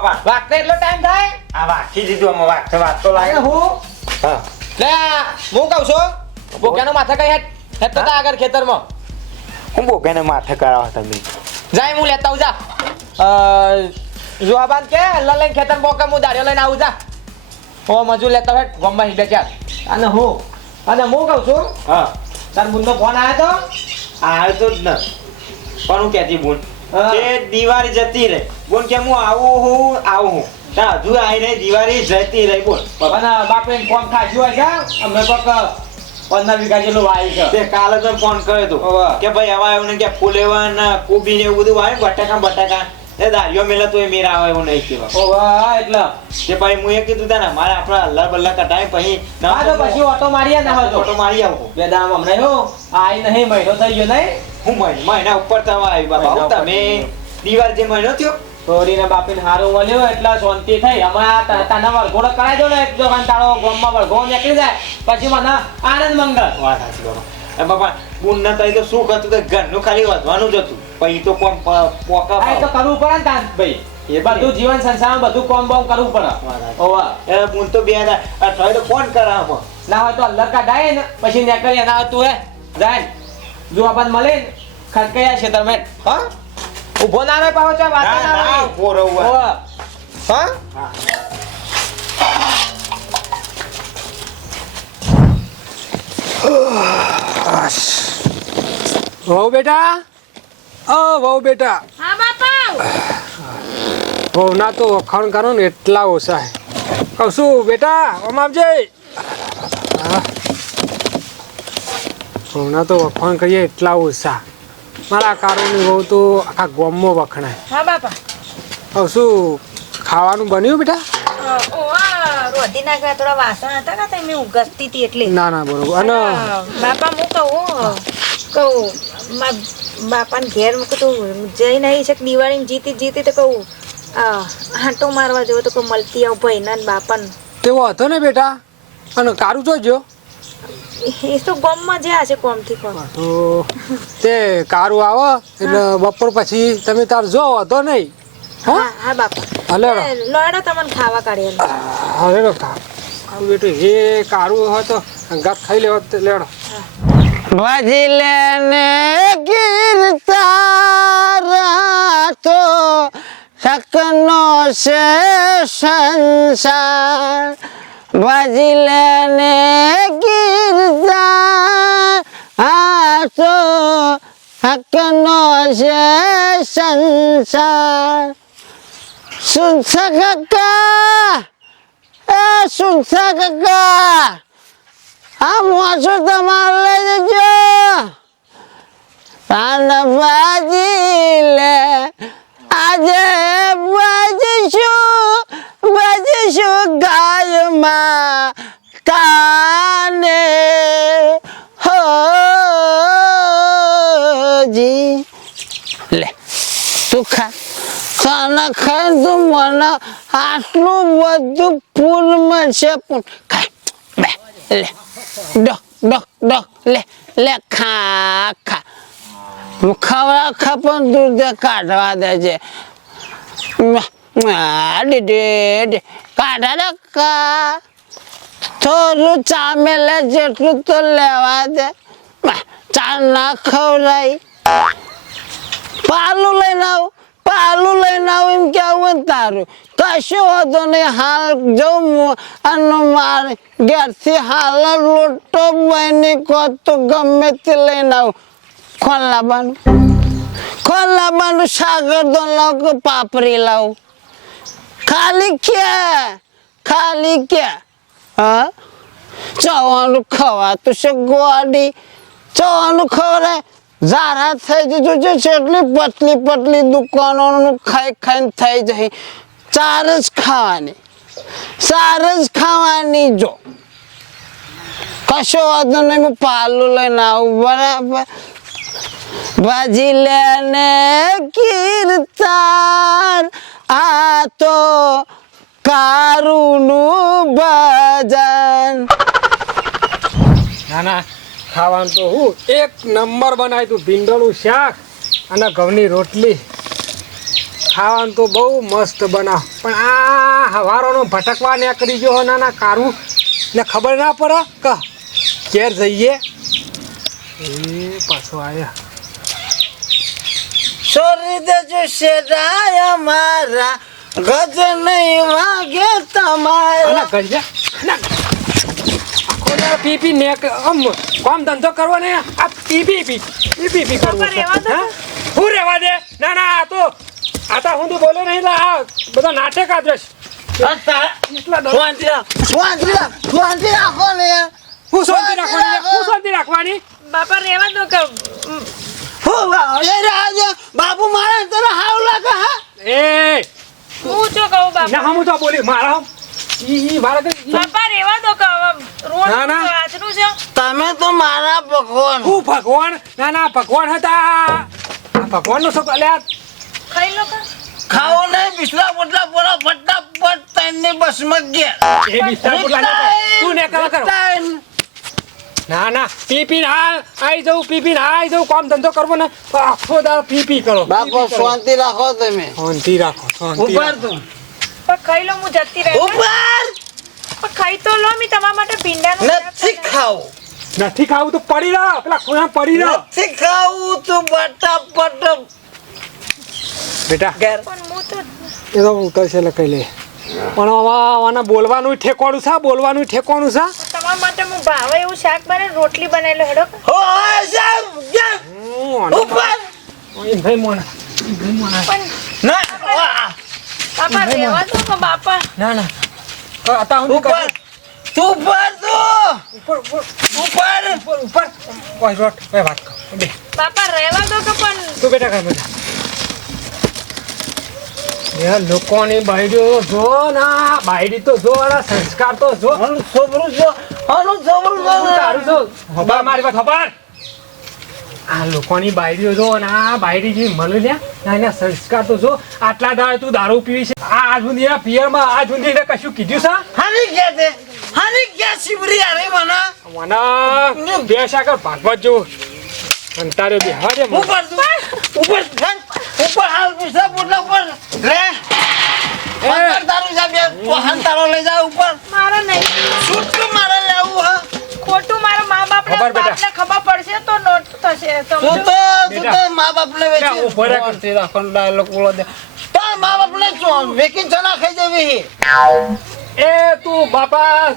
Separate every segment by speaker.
Speaker 1: બાપા
Speaker 2: વાગતે એટલો ટાઈમ થાય?
Speaker 1: આ વાંચી દીધું અમે છે વાત તો
Speaker 2: લાગે. હું?
Speaker 1: હા.
Speaker 2: લે હું કહું છું? બોક્યાનો માથા કઈ હેઠ હેટ તો તા આગળ ખેતરમાં.
Speaker 1: હું બોકેને માથે કરાવો તમે.
Speaker 2: જાય હું લેતા આવું જા. અ, જુવાબાન કે લઈને ખેતર બોકે હું દાડ્યો લઈને આવું જા. હો મજૂર લેતા હોય ગમમાં હિડે ચાર અને હું? અને હું કહું છું
Speaker 1: હા.
Speaker 2: તાર બુનનો ફોન આવ્યો
Speaker 1: આ તો જ ન. પણ હું કહેતી બોલ. કે દિવાળી જતી રહે. બોલ કે હું આવું હું આવું હું. હજુ આવીને દિવાળી જતી રહી બોલ.
Speaker 2: અને બાપે ફોન ખાસ્યું હોય છે અમે કોક પંદર વીઘા જેટલું વાવી છે.
Speaker 1: તે કાલે તો ફોન કર્યો હતો કે ભાઈ હવે એવું ને કે ફૂલેવા ના કોબી ને એવું બધું વાવ્યું બટાકા બટાકા. એ દારિયો મેલે તો એ મેરા આવે એવું નહીં કહેવા
Speaker 2: ઓ વાહ, એટલે.
Speaker 1: કે ભાઈ હું એ કીધું તા ને મારે આપણા અલ્લા બલ્લા કટાય પછી ના
Speaker 2: તો પછી ઓટો મારી ના ઓટો
Speaker 1: મારી આવું.
Speaker 2: બે દામ હમણાં આઈ નહીં મહિનો થઈ ગયો નહીં.
Speaker 1: હું મહિના મહિના ઉપર થવા આવી
Speaker 2: ઉપર
Speaker 1: તમે દિવાર જે મહિનો થયો?
Speaker 2: છોરીને બાપીને હારું મળ્યો એટલા શાંતિ થઈ. અમારા તાના વળઘોડો કરાવી દો ને એક જો તારો ગામમાં વરઘોડો નીકળી જાય પછી મને આનંદ મંગળ.
Speaker 1: વાત સાચી બાપા. એ બાબા બુન ના તો શું હતું કે ઘરનું ખાલી વધવાનું જ હતું. પછી તો કોમ પોકા
Speaker 2: તો કરવું પડે ને તાન ભાઈ.
Speaker 1: એ
Speaker 2: બધું જીવન સંસારમાં બધું કોમ બોમ કરવું પડે. ઓવા
Speaker 1: એ હું તો બે અઠવાડિયે તો ફોન કરાવમાં
Speaker 2: ના હોય તો અલગ કાઢાય ને પછી નીકળી ના હતું હે જાય જો આપણને મળે ને ખડકૈયા છે તમે. હા? ઊભો ના રહે પાછો ચા વાત
Speaker 1: ના,
Speaker 2: રહે.
Speaker 1: ઊભો રહું
Speaker 2: હા.
Speaker 1: હા.
Speaker 3: વહુ બેટા? અ વહુ બેટા.
Speaker 4: હા બાપા
Speaker 3: વહુના તો વખાણ કરો ને એટલા ઓછા કશું બેટા આમ આવજે હા. વહુના તો વખાણ કરીએ એટલા ઓછા. મારા કારોની બહુ તો આખા ગોમમાં વખણાય.
Speaker 4: હા બાપા.
Speaker 3: હવે શું ખાવાનું બન્યું બેટા?
Speaker 4: રોધી નાખ્યા થોડા વાસણ હતા ને મેં ઉગસતી હતી એટલે?
Speaker 3: ના ના બરોબર. અને
Speaker 4: બાપા હું કહું કહું મા બાપાને ઘેર મૂકું તો જઈ નહીં છે દિવાળી જીતી જીતી તો કહું આંટો મારવા જવો તો કહું મળતી આવું ભાઈના ને બાપાને.
Speaker 3: તેવો હતો ને બેટા? અને કારું જોજો
Speaker 4: એ તો ગમમાં જ્યાં છે કોમથી કોમ.
Speaker 3: તો તે કારું આવો એટલે બપોર પછી તમે તાર જો હતો નહીં. હો?
Speaker 4: બાપા.
Speaker 3: હાલે.
Speaker 4: તમને ખાવા કાઢેલો
Speaker 3: હવે રો કા આવું બેટું એ કારું હોય તો ગાત ખાઈ લેવા લેડો
Speaker 5: ભજલેને ગીરતા તો શકનો છે સંસાર. ભજલેને ગીરતા આ તો શકનો છે સંસાર. સુનસા કાકા, એ સુનસા કાકા આ મોસું તમારે લઈ જજો. પાનભાજી લે આજે બાજીશું બાજીશું ગાયમાં કાને હોજી. લે, તું ખા. બે, લે. ખા ખા. ખવડા ખા, પણ દૂધ કાઢવા દે ચા ના ખવડાય પાલું લઈને આવ પાલું લઈને આવ એમ કેવું ને તારું કશું વાંધો નહીં હાલ જઉં હું અને મારે ઘેરથી હાલ જ લોટો બની કહો તો ગમે તે લઈને ખાલી ક્યાં ખાલી ક્યાં હા ચવાનું ખવાતું છે ગોડી ચવાનું ખવડાય ઝારા થઈ જતું છે એટલી પતલી પતલી દુકાનોનું ખાઈ ખાઈને થઈ જાય ચાર જ ખાવાની ચાર જ ખાવાની જો કશો વાંધો નહીં હું પાલું લઈને આવું બરાબર કીર્તાર આ તો કારુનું ભજન.
Speaker 3: ના ના, ખાવાનું તો હું એક નંબર બનાવી તું ભીંડોળું શાક અને ઘઉંની રોટલી. ખાવાનું તો બહુ મસ્ત બનાવ. પણ આ હવારોનો ભટકવા ને કરી ગયો ના ના, કારું. ને ખબર ના પડે? કહ ઘેર જઈએ. એ, પાછો આયા.
Speaker 5: છોડી દેજો શેરાય મારા ગજ નહીં વાગે તમારા.
Speaker 3: ગંજા ના પી પી ને આમ કામ ધંધો કરવો ને આ પી પી પી પી પી પી કરવું
Speaker 4: બાપા, રહેવા દો.
Speaker 3: હા? રહેવા દે? ના ના આ તો આ તો હું તો બોલો નહીં લા, આ બધા નાટક આદર્શ. રાખવાની હું શાંતિ રાખવાની?
Speaker 4: બાપા રહેવા દો કે
Speaker 5: રાજા બાપુ મારા તને હાવ લાગે હા?
Speaker 3: એ.
Speaker 4: હું શું કહું બાપુ?
Speaker 3: ના હું તો બોલી મારા ઈ મારા તો
Speaker 4: બાપા રહેવા દો કે
Speaker 3: ના, ના.
Speaker 4: છે.
Speaker 5: તમે તો મારા ભગવાન.
Speaker 3: હું ભગવાન? ના ના ભગવાન હતા. આ ભગવાન નો શબ્દ અલ્યા.
Speaker 4: ખાઈ લો કે?
Speaker 5: ખાઓ ને બિસ્લા પોટલા પોરા ફટાફટ બસ મત ગયા.
Speaker 3: એ પોટલા તું ને કર. કરો ના ના પી પી આ આઈ જવું પી પી આઈ જવું કામ ધંધો કરવો ને આખો દાળ પી પી કરો
Speaker 5: બાપો શાંતિ રાખો તમે.
Speaker 3: શાંતિ રાખો શાંતિ
Speaker 5: ઉપર. તું
Speaker 4: પણ ખાઈ લો હું જતી રહે.
Speaker 5: ઉપર
Speaker 4: પણ ખાઈ તો લો મી તમારા માટે ભીંડાનું
Speaker 5: નથી ખાવ.
Speaker 3: નથી ખાવું તો પડી રહો પેલા ખૂણા પડી રહો.
Speaker 5: નથી ખાવું તું બટાપટ.
Speaker 3: બેટા
Speaker 5: ઘેર.
Speaker 4: પણ હું તો
Speaker 3: એ તો ઉતરશે એટલે લખી લે. પણ હવે આના બોલવાનું ઠેકોણું છે બોલવાનું ઠેકોણું છે.
Speaker 4: તમારા માટે હું ભાવે એવું શાક બને રોટલી બનાવેલો હેડો
Speaker 5: હો સાહેબ
Speaker 3: હું
Speaker 5: ઉપર?
Speaker 3: ભાઈ મોના.
Speaker 5: ના
Speaker 4: બાપા બાપા
Speaker 3: ના ના. તો અત્યાર સુધી
Speaker 5: ઉપર. તું ઉપર તું
Speaker 3: ઉપર ઉપર.
Speaker 5: ઉપર?
Speaker 3: ઉપર ઉપર. ઓય રોટ ઓય વાત કર.
Speaker 4: બાપા રહેવા દો કે પણ
Speaker 3: તું બેટા કર બેટા યાર લોકોની બાયડીઓ જો ના બાયડી તો જો ના સંસ્કાર તો જો.
Speaker 5: અનુ છોકરું જો અનુ
Speaker 3: હું
Speaker 5: જો
Speaker 3: તારું જો ખબર મારી પાસે ખબર આ લોકોની બાયડીઓ જો ના આ બાયડી જે મળે ના એના સંસ્કાર તો જો. આટલા દાડે તું દારૂ પીવી છે. આ આજ સુધી પિયરમાં આજ સુધી એને કશું કીધું છે?
Speaker 5: હાની ગયા તે હાની ગયા શિવરી આરે મને.
Speaker 3: મને બે સાકર ભાગવત જો અંતારે બિહારે.
Speaker 5: ઉપર ઉપર. ઉપર હાલ પૈસા પોટલા ઉપર લે. પંદર તારું જા બે વાહન તારો લઈ જા ઉપર.
Speaker 4: મારે નહીં.
Speaker 5: શું તો મારે લેવું હા.
Speaker 4: ખોટું મારા મા બાપને
Speaker 3: ને બેટા.
Speaker 4: ખબર પડશે તો નોટ થશે
Speaker 5: તું તો તું તો મા બાપ
Speaker 3: ને
Speaker 5: વેચી. ઊભો રાખો. ને ડાયલોગ બોલો દે. તાર મા બાપને શું વેકીન ચણા ખાઈ જવી
Speaker 3: એ તું બાપા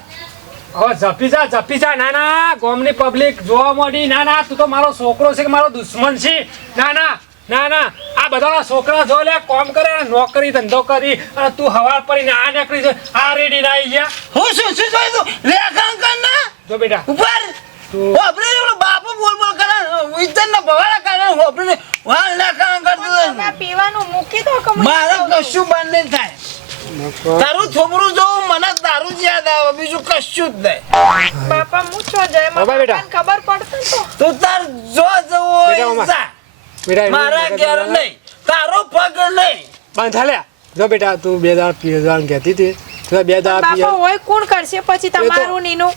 Speaker 3: હવે જપી જા જપી જા. ના ના ગોમની પબ્લિક જોવા મળી ના ના તું તો મારો છોકરો છે કે મારો દુશ્મન છે? ના ના. ના ના આ બધા છોકરા જો લે કોમ કરે નોકરી ધંધો કરી અને તું હવાર પડીને આ નીકળી છે આ રેડી ના આવી ગયા.
Speaker 5: હું શું શું જોઈ તું રેખાંકન ના?
Speaker 3: જો બેટા.
Speaker 5: ઉપર? હોબરે એવડો બાપુ બોલ બોલ કરે ઇજ્જત ના ભવાડા કરે આપણે વાળ ના. કામ કરતો
Speaker 4: પીવાનું મૂકી દો કે હું
Speaker 5: મારે કશું બંધ નહીં થાય. તારું છોકરું જોવું મને તારું જ યાદ આવે બીજું કશું જ નહીં.
Speaker 4: બાપા મૂછો જાય
Speaker 3: મને
Speaker 4: ખબર પડતી તો.
Speaker 5: તું તાર જો જવું
Speaker 3: બેટા,
Speaker 5: મારા ઘેર નહીં તારો પગ નહીં.
Speaker 3: બાંધા જો બેટા તું બે દાળ પીવાનું કહેતી હતી. તું બે દાળ
Speaker 4: બાપા હોય કોણ કરશે? પછી તમારું નીનું.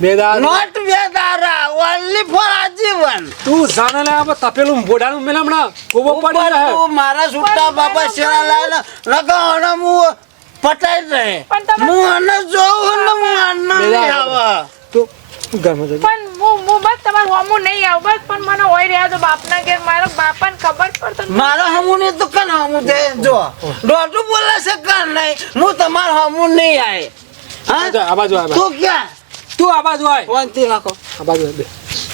Speaker 3: બે દાળ
Speaker 5: નોટ બે તારા ઓનલી ફોર આજીવન.
Speaker 3: તું જાણે લે આમાં તપેલું ભોડાનું મેલા હમણાં. ગોબો પડી રહે.
Speaker 5: તું મારા છૂટા બાપા શેરા લાયેલા? લગા હું પટાઈ રહે
Speaker 4: પણ તમે-
Speaker 5: હું આને જોઉં ને હું આને આવે.
Speaker 3: તું ઘરમાં જજે.
Speaker 4: પણ હું હું બસ તમારું હમું નહીં આવ બસ પણ મને હોય રહ્યા તો બાપના ઘેર મારા બાપાને ખબર પડતો
Speaker 5: મારો હમું નહીં તો કન હમું છે જો દોઢું બોલે છે કન નહીં. હું તમારો હમું નહીં આય.
Speaker 3: હા? જો, આ બાજુ આ
Speaker 5: તું ક્યાં?
Speaker 3: તું આ બાજુ આય.
Speaker 5: શાંતિ રાખો.
Speaker 3: આ બાજુ બે.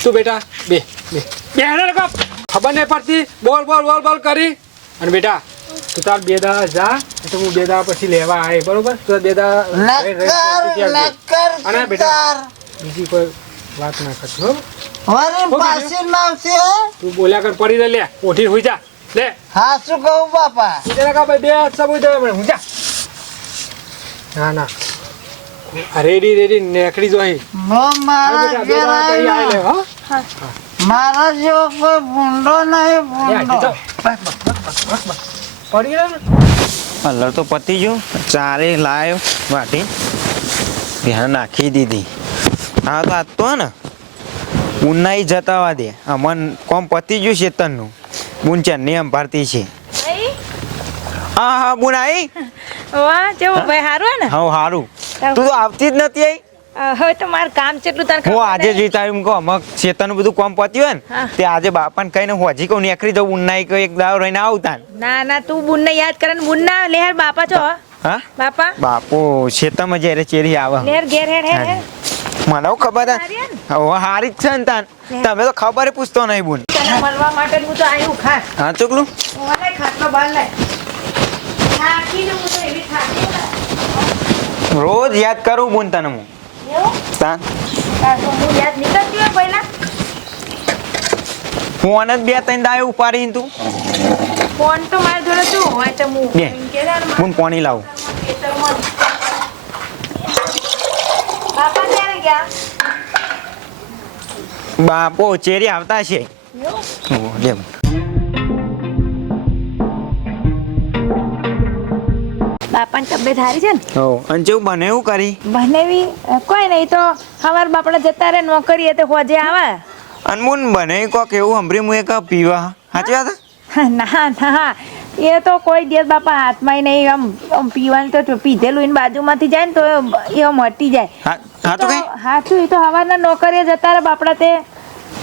Speaker 3: તું બેટા બે બે. બે હેડે રકો. ખબર નહીં પડતી. બોલ બોલ બોલ બોલ કરી. અને બેટા તું તાર બે દાડા જા. તો હું બે દાડા પછી લેવા આવે બરોબર? તું બે આવજે. અને બેટા. બીજી કોઈ વાત ના કરજો
Speaker 5: અરે પાછી નાવશે
Speaker 3: તું બોલ્યા કર પડી રહે લે. ઓઠી હોઈ જા. લે.
Speaker 5: હા શું કહું બાપા?
Speaker 3: તું જરા કા ભાઈ બે હાથ સબુ દે મને હું જા. ના ના. રેડી રેડી નેકડી જોઈ
Speaker 5: હું મારા ઘેર.
Speaker 3: હો.
Speaker 5: મારા જેવો કોઈ ભૂંડો નહીં ભૂંડો.
Speaker 3: પડી રહ્યો ને.
Speaker 1: કલર તો પતી ગયો. ચારે લાયો વાટી. ધ્યાન નાખી દીધી. હા તો આજ તો ને ઉનાઈ જતાવા દે. અમન કોમ પતી ગયું છે તનનું બુન નિયમ ભારતી છે? હા હા બુન આઈ.
Speaker 4: વાહ જેવું ભાઈ હારું હે ને?
Speaker 1: હા હારું. તું તો આવતી જ નથી આઈ?
Speaker 4: હવે તો મારું કામ કેટલું તને
Speaker 1: હું આજે? જોઈતા એમ કહો અમે શેતાનું બધું કામ પત્યું હોય ને તે આજે બાપાને કહીને હજી કહું નીકળી જાઉં ઉન્નાઈ કહું એક દાવ રહીને આવતા
Speaker 4: ના. ના તું બુનને યાદ કરે ને. બુનના લેહર બાપા છો હા. બાપા?
Speaker 1: બાપો શેતામાં જ્યારે ચેરી આવે.
Speaker 4: લેહર ઘેર હેડ હેડ
Speaker 1: મને ખબર હવે હારી જ છે ને તાન. તમે તો ખબર પૂછતો નહીં બોલ.
Speaker 4: તને મળવા માટે હું તો આવ્યું ખા.
Speaker 1: હા ચોકલું.
Speaker 4: ઓલે ખાટલો બાર લે થાકી ને હું તો એવી થાકી
Speaker 1: રોજ યાદ કરું બોન તને હું? તાન.
Speaker 4: હું યાદ નીકળતી હોય પહેલા.
Speaker 1: ફોન જ બે ત્રણ દાવે ઉપાડી તું.
Speaker 4: ફોન તો મારે જોડે શું હોય તો હું
Speaker 1: બુન પાણી લાવું
Speaker 4: ખેતરમાં. બાપા ક્યારે ગયા?
Speaker 1: બાપો ચેરી આવતા છે. લે.
Speaker 4: બાપાની તબિયત સારી છે ને?
Speaker 1: હો અને જેવું બને એવું કરી.
Speaker 4: બનેવી? કોઈ નહીં તો હવાર બાપડા જતા રહે નોકરી તો હોજે આવે.
Speaker 1: અનમુન બને કોક એવું હંભરી હું એક પીવા. સાચી વાત
Speaker 4: ના ના. એ તો કોઈ દિવસ બાપા હાથમાં નહીં આમ આમ પીવાનું તો પીધેલું એની બાજુમાંથી જાય ને તો એ મટી જાય.
Speaker 1: હા હા તો કઈ?
Speaker 4: હાથું એ તો સવારના નોકરીએ જતા બાપડા તે.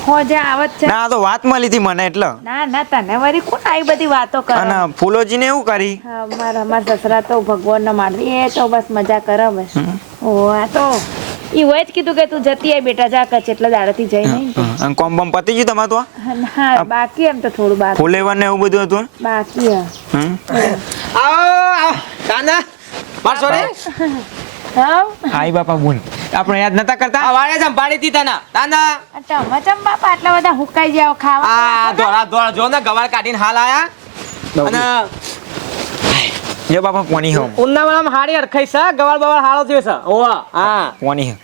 Speaker 4: હોજે આવત છે.
Speaker 1: ના આ તો વાત મળી હતી મને એટલે.
Speaker 4: ના ના તને વળી કોણ આવી બધી વાતો કરે?
Speaker 1: અને ફૂલોજીને એવું કરી.
Speaker 4: હા, મારા મારા સસરા તો ભગવાનને મારી એ તો બસ મજા કરે બસ ઓ આ તો ઈ હોય જ કીધું કે તું જતી આય બેટા જા કચ એટલે દાડાથી જઈ નહીં.
Speaker 1: અને કોમ બમ પતી ગયું તમારું તો
Speaker 4: હા? બાકી એમ તો થોડું બાકી.
Speaker 1: ફૂલેવર ને એવું બધું હતું
Speaker 4: બાકી?
Speaker 2: આવો આવો. કાના?
Speaker 4: હા?
Speaker 1: આઈ બાપા બુન. આપણે યાદ નતા કરતા?
Speaker 2: આ વાળે સંભાળી હતી તને તાના.
Speaker 4: આ ચમ ચમ બાપા આટલા બધા હુકાઈ જાવ
Speaker 2: આ
Speaker 4: ખાવા.
Speaker 2: ધોળા ધોળા જો ને ગવાળ કાઢીને હાલ આયા. અને
Speaker 1: જો બાપા પોની હમ.
Speaker 2: ઉન્નાવાળામાં હાડી અરખાઈ છે ગવાળ બવાળ હાળો થયો છે. ઓવા હા.
Speaker 1: પોણી હમ.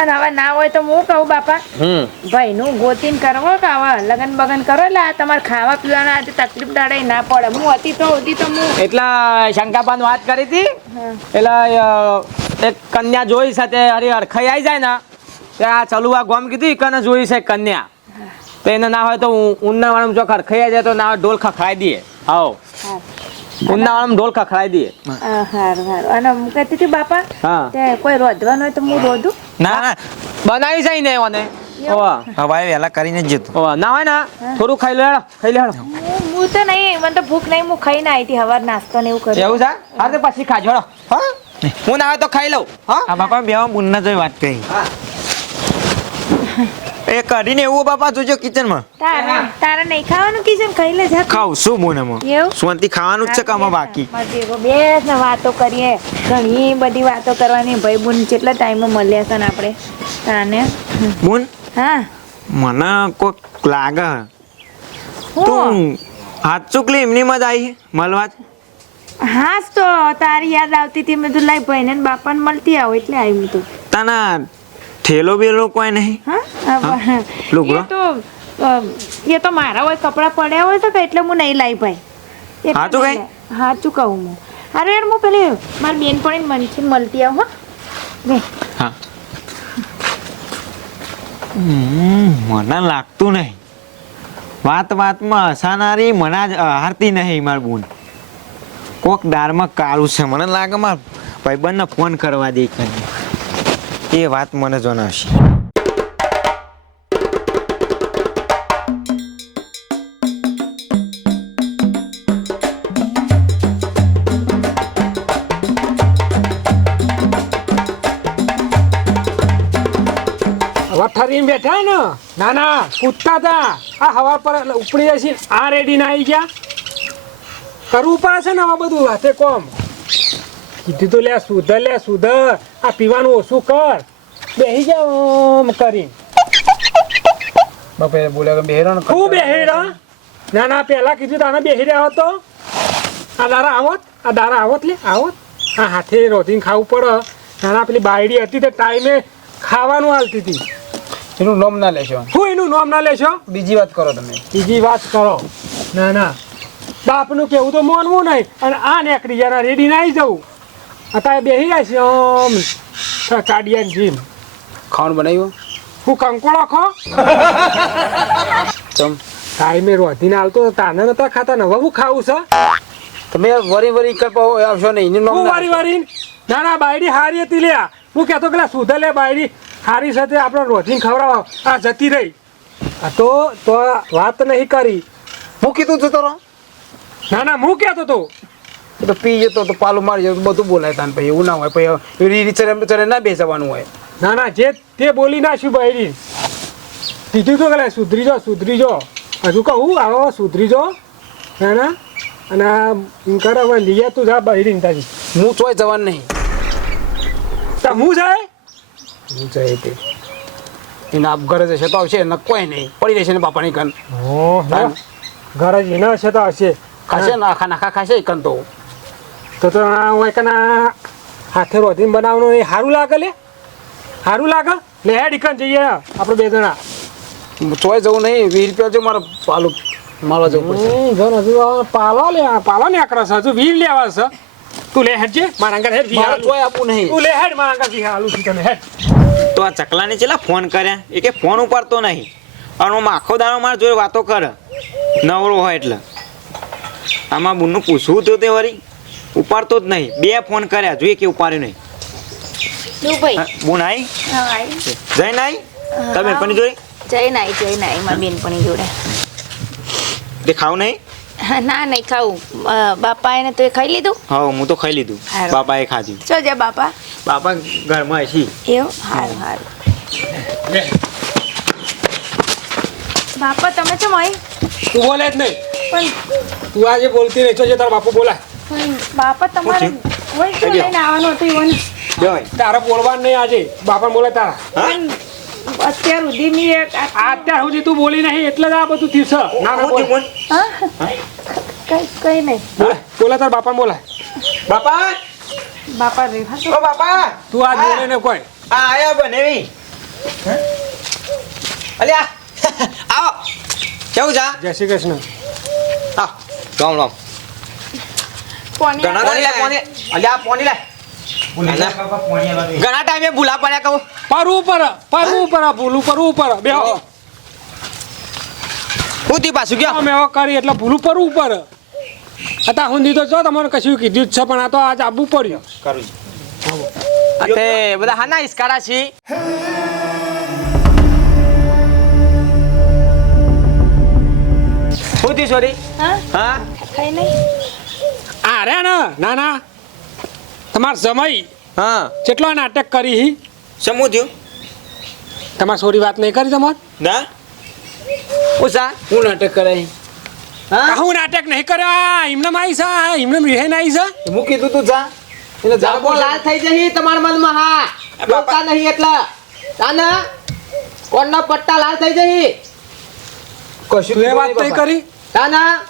Speaker 4: અને હવે ના હોય તો હું કહું બાપા
Speaker 2: હમ.
Speaker 4: ભાઈ નું ગોતીન કરવો કે હવે લગન બગન કરો? એટલે તમારે ખાવા પીવાના આજે તકલીફ દાડે ના પડે. હું હતી તો હતી તો હું.
Speaker 2: એટલા શંકાબાન વાત કરી હતી?
Speaker 4: હા.
Speaker 2: એટલે એક કન્યા જોઈ છે તે હરી અડખાઈ આવી જાય ને ત્યાં ચલુવા ગોમ કીધું કને જોઈ છે કન્યા. તો એને ના હોય તો ઉન્નાવાળામાં જો ખરખાઈ જાય તો ના હોય ઢોલ ખખડાઈ દઈએ. આવો
Speaker 4: હા.
Speaker 2: ઉન્નાવાળામાં ઢોલ ખખડાઈ દઈએ.
Speaker 4: હારું હારું. અને હું કહેતી હતી બાપા
Speaker 2: હા.
Speaker 4: તે કોઈ રોધવાનું હોય તો હું રોધું?
Speaker 1: ના ના.
Speaker 2: બનાવી જાય ને ઓને. ઓવા.
Speaker 1: હવાએ વહેલા કરીને જ જતું.
Speaker 2: ઓવા. ના હોય ને થોડું ખાઈ લે ખાઈ લે
Speaker 4: હું હું તો નહીં મને તો ભૂખ નહીં હું ખાઈને આવી હતી હવાર નાસ્તો ને એવું કર્યું.
Speaker 2: એવું છે? હા તો પછી ખાજો હા? હું ના તો ખાઈ લઉં. હા?
Speaker 1: આ બાપા બે બુનના જોઈ વાત કરી. એ કરીને એવું બાપા જોજો કિચનમાં.
Speaker 4: તારા તારા નહીં ખાવાનું કિચન? ખાઈ લે જા
Speaker 1: ખાવ શું બોન મો
Speaker 4: એવું?
Speaker 1: શાંતિ ખાવાનું જ છે કામ બાકી?
Speaker 4: બે ને વાતો કરીએ. ઘણી બધી વાતો કરવાની. ભાઈ બુન કેટલા ટાઈમમાં મળ્યા છે ને આપણે? તાને?
Speaker 1: બુન
Speaker 4: હા.
Speaker 1: મને કોક લાગે.
Speaker 4: હું?
Speaker 1: તું હાથ ચૂકલી એમની મજ આવી મળવા
Speaker 4: હાસ તો તારી યાદ આવતી હતી મેં તો લાઈ ભાઈને ને બાપાને મળતી આવો. એટલે આવ્યું તું.
Speaker 1: તના થેલો બેલો કોઈ નહીં?
Speaker 4: હા? હા, એ તો એ તો મારા હોય કપડા પડ્યા હોય તો કે એટલે હું નહીં લાવી ભાઈ. હા
Speaker 1: તો
Speaker 4: કઈ? હા હાચું કહું હું? અરે યાર હું પેલી મારી બેનપણી મનથી મળતી આવું હા.
Speaker 1: હા. હમ, મને લાગતું નહીં. વાત વાતમાં હસાનારી મને જ હારતી નહીં મારી બોન. કોક દારમાં કાળું છે. મને લાગે માર ભાઈબંધને ફોન કરવા દે કે એ વાત મને જણાવશે.
Speaker 3: વઠારીને બેઠા ને? ના ના, પૂછતા હતા. આ હવા પર ઉપડી જશે. આ રેડી ના આવી ગયા. કરવું પડે છે ને આવા બધું હાથે કોમ? કીધું તો લે સુધર લે સુધર. આ પીવાનું ઓછું કર. બેહી જાવ આમ કરી
Speaker 6: બપે બોલ્યા બેહેરો ખૂબ
Speaker 3: હું ના ના પહેલા કીધું તાને બેહી રહ્યો હતો આ દારા આવત આ દારા આવત લે આવત. આ હાથે રોધીને ખાવું પડે. નાના પેલી બાયડી હતી તે ટાઈમે ખાવાનું હાલતી હતી.
Speaker 6: એનું નામ ના લેશો.
Speaker 3: હું એનું નામ ના લેશો?
Speaker 6: બીજી વાત કરો તમે.
Speaker 3: બીજી વાત કરો. ના ના. બાપનું કેવું તો માનવું નહીં. અને આ નેકડી જરા રેડી ના આવી જવું. અત્યારે બેસી જાય છે આમ કાઢિયા જીમ.
Speaker 6: ખાવાનું બનાવ્યું?
Speaker 3: હું કંકોળો ખો.
Speaker 6: ચમ.
Speaker 3: ટાઈમે રોધીને આવતો તાને નતા ખાતા ને હવે હું ખાવું છે?
Speaker 6: તમે વરી વરી કર આવશો નહીં એનું નામ
Speaker 3: હું વરી વારી. ના ના બાયડી હારી હતી લ્યા. હું કહેતો કે સુધા લે બાયડી. હારી સાથે આપણે રોધીને ખવડાવો. આ જતી રહી. આ તો તો વાત નહીં કરી.
Speaker 6: હું કીધું છું તારો
Speaker 3: ના ના હું કહેતો તો
Speaker 6: તો પી જતો તો પાલું મારી જતો બધું બોલાય તાન પછી એવું ના હોય. પછી રીરી ચરે ચરે ના બેસવાનું હોય.
Speaker 3: ના ના જે તે બોલી નાખ્યું બાયડી કીધું તો કે સુધરી જો સુધરી જો હજુ કહું આવો સુધરી જો ના ના. અને ઇન્કાર એમ કરે હવે લીયા તું જા બહેરી તાજી.
Speaker 6: હું ચોય જવાનું નહીં.
Speaker 3: તા હું જાય?
Speaker 6: હું જાય તે. એના આપ ઘરે જશે તો આવશે ને કોઈ નહીં. પડી રહેશે ને બાપાની કન
Speaker 3: ઓહો ઘરે જ એના હશે તો હશે
Speaker 6: ખાશે ને આખા નાખા ખાશે કન તો
Speaker 3: તો તો આ હોય કે ના હાથે રોધીને બનાવવાનું એ સારું લાગે લે? સારું લાગે? લે હેડ ઈકન જઈએ. આપણે બે જણા.
Speaker 6: ચોય જવું નહીં વીસ રૂપિયા જો મારો પાલું મારવા જવું પડશે.
Speaker 3: જો હજુ પાલો લે આ પાલો ને આકરા છે. હજુ વીર લેવા છે. તું લે હેડ જે મારા અંગર હેડ વી
Speaker 6: મારે
Speaker 3: હાલું.
Speaker 6: ચોય આપવું નહીં.
Speaker 3: તું લે હેડ મારા અંગર વી હાલું. છું તને હેડ.
Speaker 1: તો આ ચકલાને ચેલા ફોન કર્યા? એ કે ફોન ઉપાડતો નહીં. અને હું આખો દાડો મારા જોડે વાતો કરે. નવરો હોય એટલે. આમાં બુનનું પૂછવું તો તે વળી. ઉપાડતો જ નહીં. બે ફોન કર્યા જોઈએ કે ઉપાડ્યો નહીં. બુન
Speaker 4: આઈ.
Speaker 1: જઈને આવી તમે કોની જોડે?
Speaker 4: જઈને આઈ જઈને આઈ મારી બેનપણી જોડે.
Speaker 1: તે ખાવ નહીં?
Speaker 4: ના નહીં ખાવું બાપા એને તો ખાઈ લીધું?
Speaker 1: હા હું તો ખાઈ લીધું. બાપાએ ખાધું.
Speaker 4: ચો જા બાપા.
Speaker 1: બાપા ઘરમાં હશી.
Speaker 4: એવું? સારું સારું બાપા તમે ચમ આઈ?
Speaker 3: તું બોલે જ નહીં.
Speaker 4: પણ
Speaker 3: તું આજે બોલતી નહીં તો જે તારા બાપુ બોલાય.
Speaker 4: બાપા તમારે હોય શું લઈને આવવાનું હતું ઈવન.
Speaker 1: જોય
Speaker 3: તારા બોલવાનું નહીં આજે. બાપા બોલે તારા.
Speaker 4: અત્યાર સુધી મેં
Speaker 3: અત્યાર સુધી તું બોલી નહીં એટલે જ આ બધું થયું છે. ના ના બોલ.
Speaker 4: કઈ કઈ નહીં.
Speaker 3: બોલે બોલે તારા બાપા બોલાય.
Speaker 1: બાપા?
Speaker 4: બાપા રેવા
Speaker 1: ઓ બાપા!
Speaker 3: તું આ જોડે ને કોઈ.
Speaker 1: આ આયા બનેવી અલ્યા આવો. કેવું જા
Speaker 3: જય શ્રી કૃષ્ણ.
Speaker 1: આ રામ રામ.
Speaker 4: કોને
Speaker 1: ઘણા પોની લે. પોની અલ્યા. પોની લે ઘણા ટાઈમે ભૂલા પડ્યા કહું.
Speaker 3: પર ઉપર પર ભૂલું પરવું પર બેહો.
Speaker 1: હું. તી પાછું ગયો
Speaker 3: અમે કરી એટલે ભૂલું પરવું ઉપર. અત્યાર હું તો જો તમારે કશું કીધું જ છે પણ આ તો આજ આબુ પડ્યો.
Speaker 1: કરું
Speaker 2: અતે બધા હાના ઈસ્કારા છી. શું થયું સોરી
Speaker 4: હા?
Speaker 2: હા?
Speaker 4: કઈ નહીં.
Speaker 3: આ રે ને ના ના તમાર સમય
Speaker 2: હા.
Speaker 3: કેટલો નાટક કરી હી?
Speaker 1: સમું થયું?
Speaker 3: તમારે સોરી વાત નહીં કરી તમાર?
Speaker 1: ના.
Speaker 2: ઉષા
Speaker 6: હું નાટક કરાઈ.
Speaker 2: હા?
Speaker 3: હું નાટક નહીં કર્યો? એમને માઈ છે આ એમને રિહાઈ આવી છે.
Speaker 6: હું કીધું તું જા. એટલે જા
Speaker 2: જાગો લાલ થઈ જહી તમાર મનમાં હા. બોલતા નહીં એટલે. તાના કોણના પટ્ટા લાલ થઈ જહી
Speaker 6: કશું
Speaker 3: વાત
Speaker 6: નહીં
Speaker 3: નહીં
Speaker 6: બાપા.
Speaker 2: ના.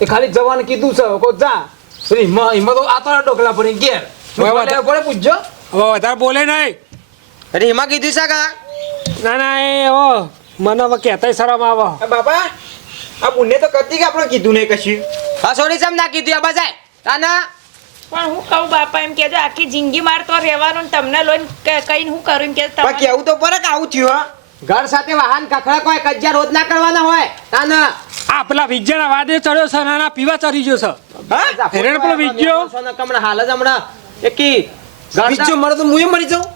Speaker 6: એ ખાલી જવાનું કીધું છે. કો જા. શ્રી મ એમાં તો આ તો ડોકલા પડી ઘેર પડે પૂછજો?
Speaker 3: હવે વધારે બોલે નહીં.
Speaker 1: અરે હિમા કીધું છે કા
Speaker 3: ના ના એ ઓ મને હવે કહેતાય શરમ આવે.
Speaker 1: બાપા આ બુને તો કરતી કે આપણે કીધું નહીં કશું.
Speaker 2: હા સોરી સમ ના કીધું આબા જાય ના ના.
Speaker 4: પણ હું કહું બાપા એમ કેજો આખી જિંદગી માર તો રહેવાનું ને તમને લોન કઈ હું કરું એમ કે તમે
Speaker 1: કેવું તો પડે કે આવું થયું હા?
Speaker 2: ઘર સાથે વાહન કખડા કોઈ કજ્જા રોજ ના કરવાના હોય. તાના
Speaker 3: આ પેલા વિજ્ઞાન વાદે ચડ્યો છે નાના પીવા ચડી ગયો છે.
Speaker 1: હા?
Speaker 3: હેરાન પેલો વિજ્ઞો?
Speaker 2: કમણા હાલ જ હમણાં. એકી
Speaker 6: બીજો મરે તો હું એ મરી જાઉં.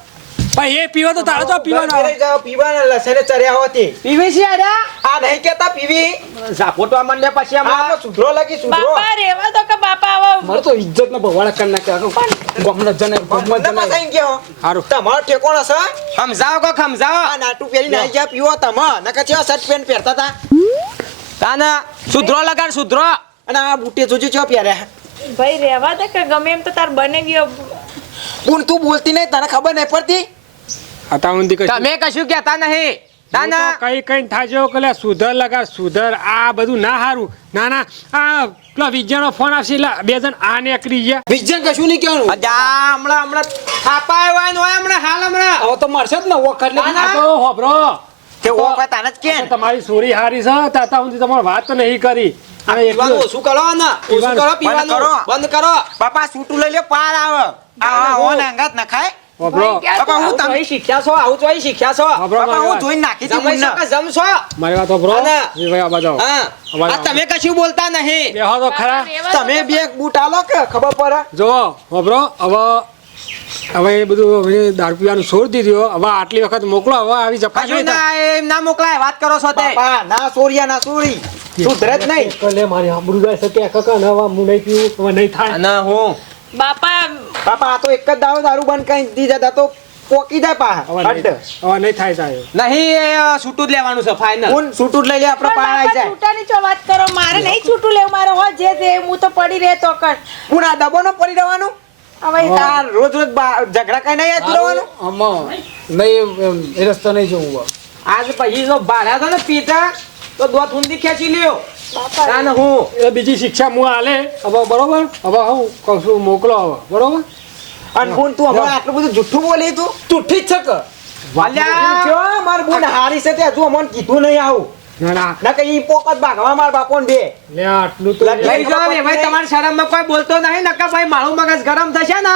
Speaker 3: પણ એ પીવા તો તારે તો પીવાનો આવે.
Speaker 1: જાવ પીવાના લસણે ચર્યા હોતી.
Speaker 2: પીવી છે અરે
Speaker 1: આ નહીં કેતા પીવી.
Speaker 2: ઝાપોટવા માંડે પછી
Speaker 1: આમાં. સુધરો લાગી સુધરો.
Speaker 4: બાપા રહેવા તો કે બાપા આવો.
Speaker 6: મારે તો ઇજ્જત ના ભવાડા કરી નાખ્યા. ગમના જને ગમના જને.
Speaker 1: એમ કહો,
Speaker 3: હારું.
Speaker 1: તમારો ઠેકોણો છે?
Speaker 2: સમજાવો કો સમજાવો
Speaker 1: આ નાટુ પેલી આઈ ગયા પીવો તમે નકર ચેવા શર્ટ પેન્ટ પહેરતા હતા?
Speaker 2: તાના સુધરો લગાડ સુધરો.
Speaker 1: અને આ બુટ્ટે જોજો ચેવા પ્યારે.
Speaker 4: ભાઈ રહેવા દે કે ગમે એમ તો તાર બને ગયો.
Speaker 1: બુન તું બોલતી નહીં તને ખબર નહીં પડતી?
Speaker 3: હતા ઊંધી કશું.
Speaker 2: તમે કશું કહેતા નહીં. તાના.
Speaker 3: કઈ કઈ થાય કલે કે સુધર લગા સુધર આ બધું ના હારું. ના ના આ પેલા વિજયનો ફોન આવશે એટલે બે જણ આ નીકળી ગયા.
Speaker 6: વિજ્ઞાન કશું નહીં કહેવાનું.
Speaker 2: અજા હમણાં હમણાં થાપા આવ્યા ને હોય હમણાં હાલ હમણાં.
Speaker 6: હવે તો મરશે જ ને વખત લે
Speaker 3: તો હોભરો.
Speaker 1: તે ઓ કોઈ તાને જ કે
Speaker 3: તમારી સોરી હારી છે તાતા હું તમારે વાત તો નહીં કરી. અને
Speaker 2: પીવાનું
Speaker 3: એટલું
Speaker 2: ઓછું કરો ને ઓછું કરો પીવાનું?
Speaker 1: કરો.
Speaker 2: બંધ કરો.
Speaker 1: બાપા સૂટું લઈ લે પાર આવે. આ ઓન અંગાત ના ખાય.
Speaker 3: વાપરો
Speaker 1: બાપા હું
Speaker 2: આવું
Speaker 1: તમે
Speaker 2: ચોઈ શીખ્યા છો આવું ચોઈ શીખ્યા છો.
Speaker 3: વાપરો
Speaker 1: બાપા
Speaker 3: મારી વાત.
Speaker 1: જોઈને નાખી હતી
Speaker 2: જમાઈ છો
Speaker 1: મુન્ના.
Speaker 2: કે જમશો.
Speaker 3: મારી વાત વાપરો
Speaker 2: અને-
Speaker 3: એ આ બાજુ આવો.
Speaker 2: હા.
Speaker 3: અવાજ
Speaker 2: આ તમે કશું બોલતા નહીં.
Speaker 3: બેહો તો ખરા.
Speaker 1: તમે બે બૂટ આલો કે ખબર પડે?
Speaker 3: જો વાપરો હવે હવે એ બધું હવે દારૂ પીવાનું છોડી દીધો. હવે આટલી વખત મોકલો હવે આવી જફા
Speaker 2: ના એમ ના મોકલાય વાત કરો છો તે.
Speaker 1: બાપા ના સોરિયા ના સોરી. સુધરત નહીં?
Speaker 3: કલે મારી આબરૂ જાય છે કે ના વા હું નહીં પીવું હવે નહીં થાય.
Speaker 2: ના હું.
Speaker 4: બાપા
Speaker 1: બાપા આ તો એક જ દાડો દારૂ બંધ કરી દીધા તો પોકી જાય પા
Speaker 3: હડ નહીં હવે નહીં થાય સાહેબ.
Speaker 2: નહીં એ છૂટું જ લેવાનું છે ફાઇનલ
Speaker 1: કોણ છૂટું જ લઈ લે આપણે
Speaker 4: પણ
Speaker 1: આવી જાય.
Speaker 4: છૂટાની ચો વાત કરો? મારે નહીં છૂટું લેવું મારે હો જે જે હું તો પડી રહે તો કર
Speaker 1: કોણ આ દબો નો પડી રહેવાનું? રોજ રોજ ઝઘડા કઈ નહીં રહેવાનું?
Speaker 6: આમાં નહીં એ રસ્તો નહીં જવું
Speaker 2: આજ પછી જો ભાડ્યા હતા ને પીતા તો દોત ઊંધી ખેંચી લ્યો. તાન હું.
Speaker 3: એટલે બીજી શિક્ષા હું આલે. હવે બરોબર? હવે હું કહું છું મોકલો હવે. બરોબર?
Speaker 1: અને બોન તું હમણાં આટલું બધું જુઠ્ઠું બોલી તું?
Speaker 6: તૂટી જ છે કે?
Speaker 2: વાલ્યા
Speaker 1: માર બોન હારી છે તે હજુ અમને કીધું નહીં આવું.
Speaker 3: ના
Speaker 1: કે ઈ પોકત ભાગવા માર બાપો બે.
Speaker 3: લે આટલું તો
Speaker 1: લઈ
Speaker 2: લઈ જાઓ ભાઈ તમારી શરમમાં કોઈ બોલતો નહીં. નકા ભાઈ મારું મગજ ગરમ થશે ને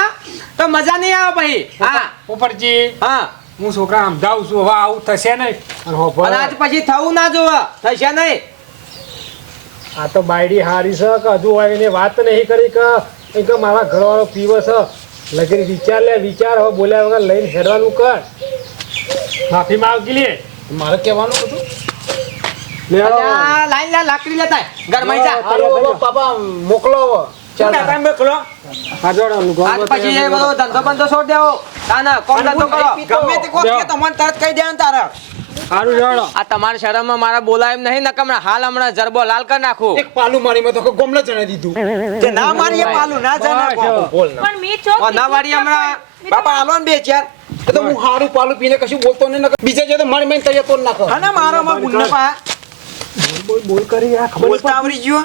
Speaker 2: તો મજા નહીં આવે ભાઈ. હા.
Speaker 3: ઉપરજી
Speaker 2: હા.
Speaker 3: હું છોકરા સમજાવું છું હવે આવું થશે નહીં. અને
Speaker 2: આજ પછી થવું ના જોવે. થશે નહીં.
Speaker 3: આ તો બાયડી હારી છે કે હજુ હોય એને વાત નહીં કરી કે કે મારા ઘરવાળો પીવે છે. લગીન વિચાર લે વિચાર હવે બોલ્યા વગર લઈને હેરવાનું કર. માફી માગી લે.
Speaker 6: મારે કહેવાનું હતું.
Speaker 2: લાઈન લા લાકડી લેતા ઘરમાં જા.
Speaker 6: હારું, બાપા મોકલો
Speaker 1: મેકલો?
Speaker 2: પછી એ બધો ધંધો બંધો છોડ દેવો. તાના કોમ ધંધો કરો.
Speaker 1: ગમે તે કોક કે તમને તરત કહી દેવાનું તારા.
Speaker 3: સારું જાણો.
Speaker 2: આ તમારા શરમમાં મારા બોલાય એમ નહીં નકમણા હાલ હમણાં જરબો લાલ કરી નાખું.
Speaker 6: એક પાલું મારી મેં તો ગોમલે જણાવી દીધું.
Speaker 1: તે ના મારી પાલું ના
Speaker 3: જણા
Speaker 1: બોલ
Speaker 4: પણ મી ચો
Speaker 2: ના મારી હમણાં
Speaker 1: બાપા આલો ને બે ચાર
Speaker 6: તો હું હારું પાલું પીને કશું બોલતો નહીં નકર બીજા જે તો મારી મેં તૈયાર તો નાખો.
Speaker 1: હા ના મારો માં ગુન્ના પા.
Speaker 3: બોલ બોલ કરી આ ખબર
Speaker 1: બોલતા આવડી ગયો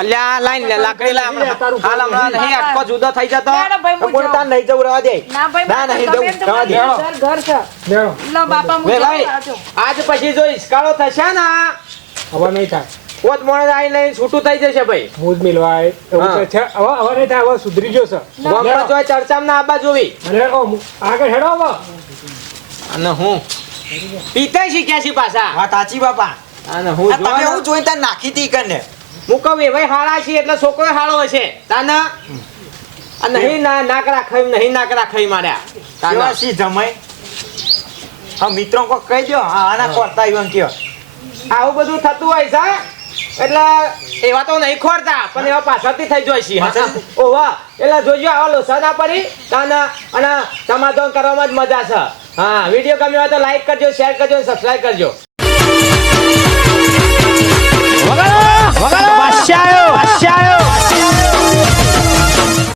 Speaker 2: અલ્યા લાઈન લે લાકડી લા હમણાં હાલ હમણાં નહીં અટકો જુદો થઈ જતો.
Speaker 4: બેડો ભાઈ
Speaker 1: તો
Speaker 4: હું
Speaker 1: બોલ તાર
Speaker 4: જાઉં.
Speaker 1: નહીં જવું રહેવા દે.
Speaker 4: ના ભાઈ
Speaker 1: ના, નહીં જવું.
Speaker 4: એમ
Speaker 1: દે.
Speaker 4: ઘર ઘર છે. લો બાપા હું
Speaker 2: વે
Speaker 4: જાઉં
Speaker 2: ભાઈ
Speaker 4: આવજો.
Speaker 2: આજ પછી જો ઇસકાળો થશે ને
Speaker 3: હવે નહીં થાય.
Speaker 2: પોત મોણ આઈ લઈને છૂટું થઈ જશે ભાઈ.
Speaker 3: મૂજ મિલવાય. એવું છે. હવે હવે નહીં થાય હવે સુધરી ગયો છે.
Speaker 2: ગામમાં જો ચર્ચામાં ના આબા જોવી
Speaker 3: હેડો, આગળ હેડો હવે.
Speaker 2: અને હું. પીતા શીખ્યા છી પાછા.
Speaker 1: વાત સાચી બાપા.
Speaker 2: અને હું
Speaker 1: તમે એવું તાર નાખી તી કને?
Speaker 2: હું કહું એ ભાઈ હાળા એટલે છોકરો હાળો હશે. તાના? નહીં ના નાક રાખઈ નહીં નાક રાખઈ માર્યા. તાના
Speaker 1: સી જમાઈ? હા મિત્રો કો કહી દો હા આના ખોરતા એમ કયો.
Speaker 2: આવું બધું થતું હોય છે એટલે એવા તો નહીં ખોરતા પણ એવા પાછળથી થઈ જાય છે? ઓવા એટલે જોજો આવા લોસા ના પડી તાના અને સમાધાન કરવામાં જ મજા છે. હા વીડિયો ગમ્યો હોય તો લાઈક કરજો શેર કરજો સબસ્ક્રાઈબ કરજો. વગાડો વગાડો વાશ્યાયો વાશ્યાયો